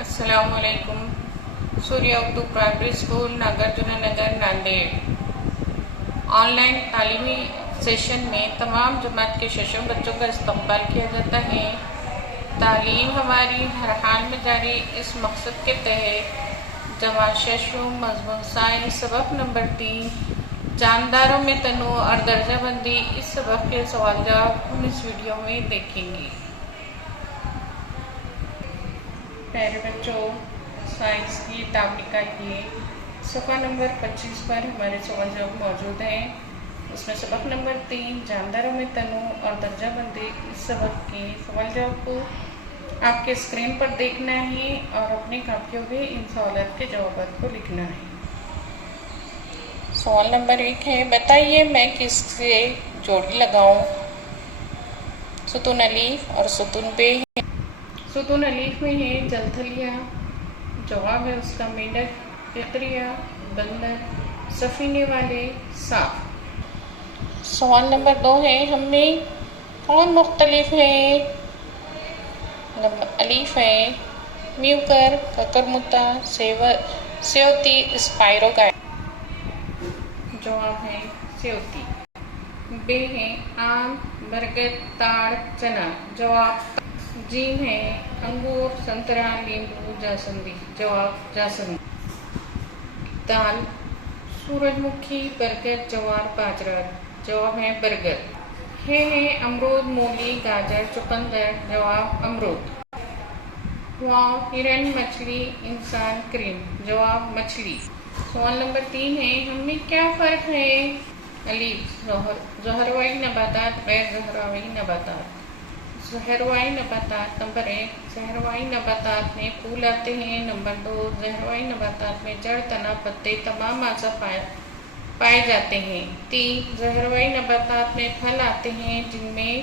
السلام علیکم. Surya Urdu primary school Nagarjuna Nagar Nanded. Online تعلیمی سیشن میں تمام جماعت کے ششم بچوں کا استقبال کیا جاتا ہے. تعلیم ہماری ہر حال میں جاری اس مقصد کے تحت جماعت ششم مضمون سائنس سبق نمبر 3 جانداروں میں تنوع اور درجہ بندی، اس سبق کے سوال جواب ہم اس ویڈیو میں دیکھیں گے. پیارے بچوں، سائنس کی کتاب نکالیے. صفحہ نمبر 25 پر ہمارے سوال جواب موجود ہیں. اس میں سبق نمبر 3 جانداروں میں تنوع اور درجہ بندی، اس سبق کے سوال جواب کو آپ کے اسکرین پر دیکھنا ہے اور اپنے کاپیوں میں ان سوالات کے جوابات کو لکھنا ہے. سوال نمبر 1 ہے، بتائیے میں کس سے جوڑی لگاؤں؟ ستون الف اور ستون بے ہے. ستون الف میں ہے جل تھلیاں، جواب ہے اس کا مینڈک، فقریہ، بندر، سفینے والے، صاف. سوال نمبر 2 ہے، ہم میں کون مختلف ہے؟ الف ہے میوکر، ککرمتا، سیوتی، اسپائرو کا. جواب ہے سیوتی. بے ہے آم، برگد، تاڑ، چنا، جواب. جیم ہے انگور، سنترا، لیمبو، جاسندی، جواب جاسندی. دال سورج مکھی، برگد، جوار، باجرہ، جواب ہے برگد. ہے امرود، مولی، گاجر، چقندر، جواب امرود. واو ہرن، مچھلی، انسان، کریم، جواب مچھلی. سوال نمبر 3 ہے، ہم میں کیا فرق ہے؟ الف زہروائی نباتات، غیر زہروائی نباتات. زہروائی نباتات نمبر 1 زہروائی نباتات میں پھول آتے ہیں. نمبر 2 زہروائی نباتات میں جڑ، تنا، پتے، تمام اعضاء پائے جاتے ہیں. 3 زہروائی نباتات میں پھل آتے ہیں جن میں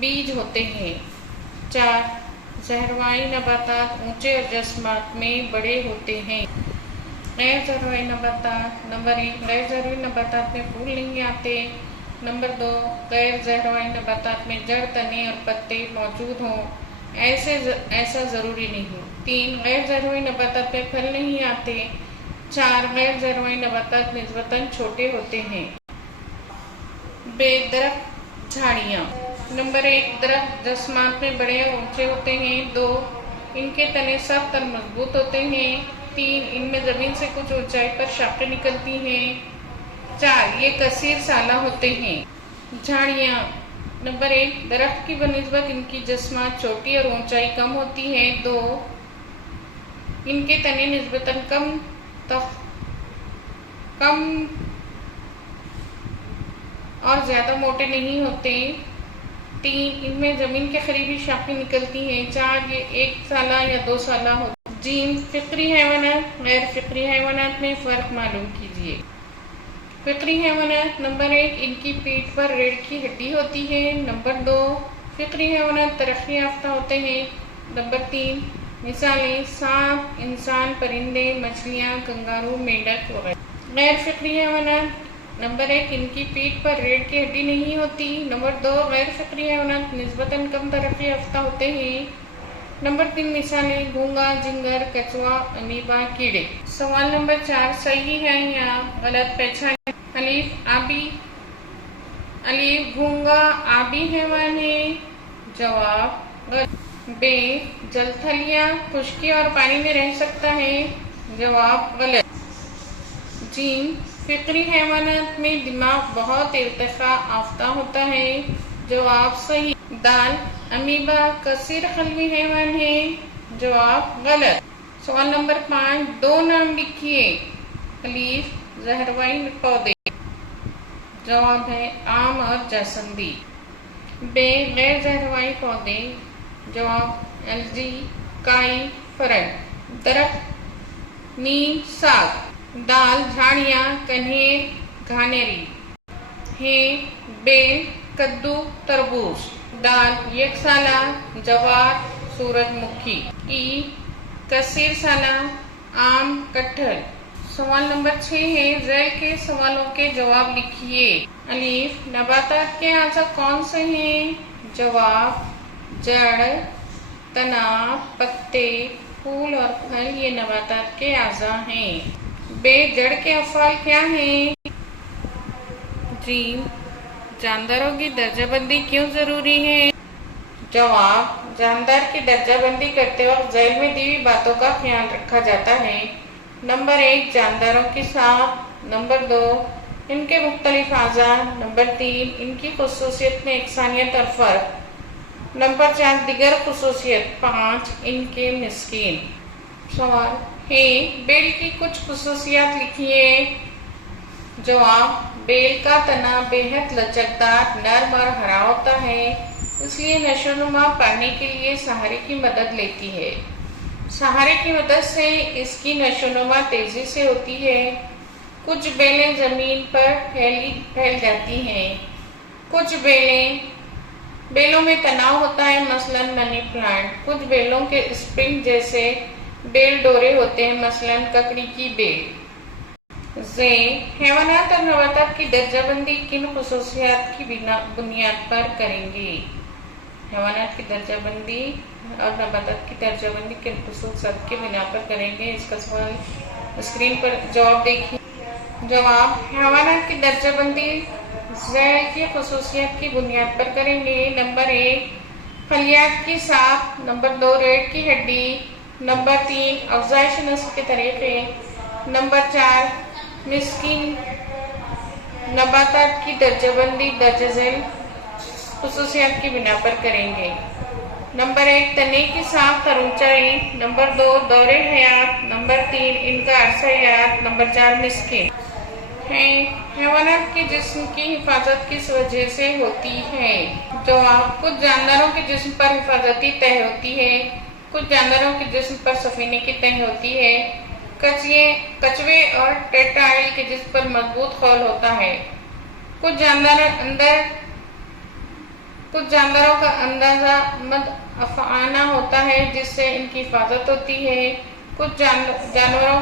بیج ہوتے ہیں. 4 زہروائی نباتات اونچے اور جسمات میں بڑے ہوتے ہیں. غیر زہروائی نباتات نمبر 1 غیر زہروائی نباتات میں پھول نہیں آتے. نمبر 2 غیر زہروائی نباتات میں جڑ، تنے اور پتے موجود ہوں، ایسا ضروری نہیں. 3 غیر زہروائی نباتات میں پھل نہیں آتے. 4 غیر زہروائی نباتات نسبتاً چھوٹے ہوتے ہیں. بے درخت جھاڑیاں. نمبر 1 درخت جسمات میں بڑے اور اونچے ہوتے ہیں. 2 ان کے تنے سخت اور مضبوط ہوتے ہیں. 3 ان میں زمین سے کچھ اونچائی پر شاخیں نکلتی ہیں. 4 یہ کثیر سالہ ہوتے ہیں. جھاڑیاں. نمبر 1 درخت کی بنسبت ان کی جسمات چھوٹی اور اونچائی کم ہوتی ہے. 2 ان کے تنے نسبتاً کم اور زیادہ موٹے نہیں ہوتے. 3 ان میں زمین کے قریبی شاخیں نکلتی ہیں. 4 یہ 1 سالہ یا 2 سالہ ہوتے ہیں. جیم فطری حیوانات، غیر فطری حیوانات میں فرق معلوم کیجیے. فطری حیوانات نمبر 1 ان کی پیٹھ پر ریڑھ کی ہڈی ہوتی ہے. نمبر 2 فطری حیوانات ترقی یافتہ ہوتے ہیں. نمبر 3 مثالیں سانپ، انسان، پرندے، مچھلیاں، کنگارو، مینڈک وغیرہ. غیر فطری حیوانات نمبر 1 ان کی پیٹھ پر ریڑھ کی ہڈی نہیں ہوتی. نمبر 2 غیر فطری حیوانات نسبتاً کم ترقی یافتہ ہوتے ہیں. نمبر 3 مثالیں گھونگا، جنگر، کچھوا، امیبا، کیڑے. سوال نمبر 4 صحیح ہے یا غلط پہچانے. الف آبی. الف گھونگا آبی حیوان ہے، جواب غلط. بے جل تھلیاں خشکی اور پانی میں رہ سکتا ہے، جواب غلط. جیم فطری حیوانات میں دماغ بہت ارتقاء یافتہ ہوتا ہے، جواب صحیح. دال امیبا کثیر قلبی حیوان ہے، جواب غلط. سوال نمبر 5 2 نام لکھیے. الف زہروائی پودے، جواب ہے آم اور جاسندی. بے غیر زہروائی پودے، جواب الجی، کائی، فرن. درخت نیم، ساگ. دال جھاڑیاں، کنیر، گھانیری. ہے بیل، کدو، تربوز. دال یک سالہ، جوار، سورج مکھی. ای کثیر سالہ، آم، کٹہل. سوال نمبر 6 ہے، ذیل کے سوالوں کے جواب لکھیے. الف نباتات کے اعضاء کون سے ہیں؟ جواب جڑ، تنا، پتے، پھول اور پھل یہ نباتات کے اعضاء ہیں۔ بے جڑ کے افعال کیا ہیں؟ جیم جانداروں کی درجہ بندی کیوں ضروری ہے؟ جواب جاندار کی درجہ بندی کرتے وقت ذیل میں دی ہوئی باتوں کا خیال رکھا جاتا ہے۔ نمبر 1 جانداروں کی ساخت، نمبر 2 ان کے مختلف اعضاء، نمبر 3 ان کی خصوصیت میں یکسانیت اور فرق، نمبر 4 دیگر خصوصیت، 5 ان کے مسکین۔ سوال ہے بیل کی کچھ خصوصیات لکھیے۔ جواب بیل کا تنا بے حد لچکدار، نرم اور ہرا ہوتا ہے، اس لیے نشو و نما پانے کے لیے سہارے کی مدد لیتی ہے۔ سہارے کی مدد سے اس کی نشو و نما تیزی سے ہوتی ہے۔ کچھ بیلیں زمین پر پھیل جاتی ہیں۔ کچھ بیلوں میں تناؤ ہوتا ہے، مثلا منی پلانٹ۔ کچھ بیلوں کے اسپرنگ جیسے بیل ڈورے ہوتے ہیں، مثلا ککڑی کی بیل۔ حیوانات اور نباتات کی درجہ بندی کن خصوصیات کی بنیاد پر کریں گے؟ حیوانات کی درجہ بندی اور نباتات کی درجہ بندی کن خصوصیات کی بنا پر کریں گے؟ اس کا سوال اسکرین پر جواب دیکھیے۔ جواب حیوانات کی درجہ بندی ذیل کی خصوصیات کی بنیاد پر کریں گے۔ نمبر 1 خلیات کی ساخت، نمبر 2 ریڑھ کی ہڈی، نمبر 3 افزائش نسل کے طریقے، نمبر 4 مسکین نباتات کی درجہ بندی درجہ ذیل خصوصیات کی بنا پر کریں گے۔ نمبر 1 تنے کی ساخت اور اونچائی، نمبر 2 دور حیات، نمبر 3 ان کا عرصہ حیات، نمبر 4 مسکین حیوانات کے جسم کی حفاظت کس وجہ سے ہوتی ہے؟ جواب کچھ جانداروں کے جسم پر حفاظتی تہ ہوتی ہے، کچھ جانداروں کے جسم پر سفینے کی تہ ہوتی ہے، کچھوے اور ٹیٹرائل کے جسم پر مضبوط خول ہوتا ہے، کچھ جانداروں کا اندازہ مد افعانہ ہوتا ہے جس سے ان کی حفاظت ہوتی ہے، کچھ جانوروں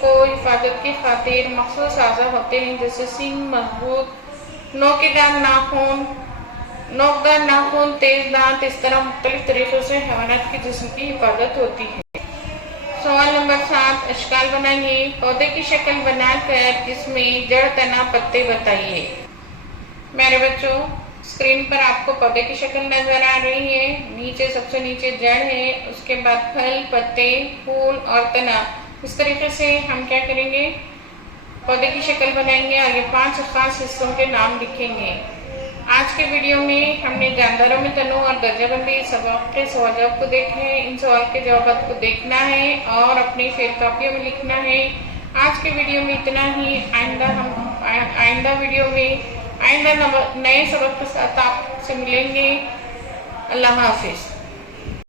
کو حفاظت کی خاطر مخصوص اعضاء ہوتے ہیں جیسے سینگ، مضبوط نوکدار ناخن، تیز دانت۔ اس طرح مختلف طریقوں سے حیوانات کے جسم کی حفاظت ہوتی ہے۔ سوال نمبر 7 اشکال بنائیے۔ پودے کی شکل بنا کر اس میں جڑ، تنا، پتے بتائیے۔ میرے بچوں اسکرین پر آپ کو پودے کی شکل نظر آ رہی ہے۔ نیچے سب سے نیچے جڑ ہے، اس کے بعد پھل، پتے، پھول اور تنا۔ اس طریقے سے ہم کیا کریں گے؟ پودے کی شکل بنائیں گے اور یہ 5 خاص حصوں کے نام لکھیں گے۔ آج کے ویڈیو میں ہم نے جانداروں میں تنوع اور درجہ بندی سبق کے سوال جواب کو دیکھا ہے۔ ان سوال کے جوابات کو دیکھنا ہے اور اپنی فیل کاپیوں میں لکھنا ہے۔ آج کے ویڈیو میں اتنا ہی۔ آئندہ ویڈیو میں نئے سبق کے ساتھ آپ سے ملیں گے۔ اللہ حافظ۔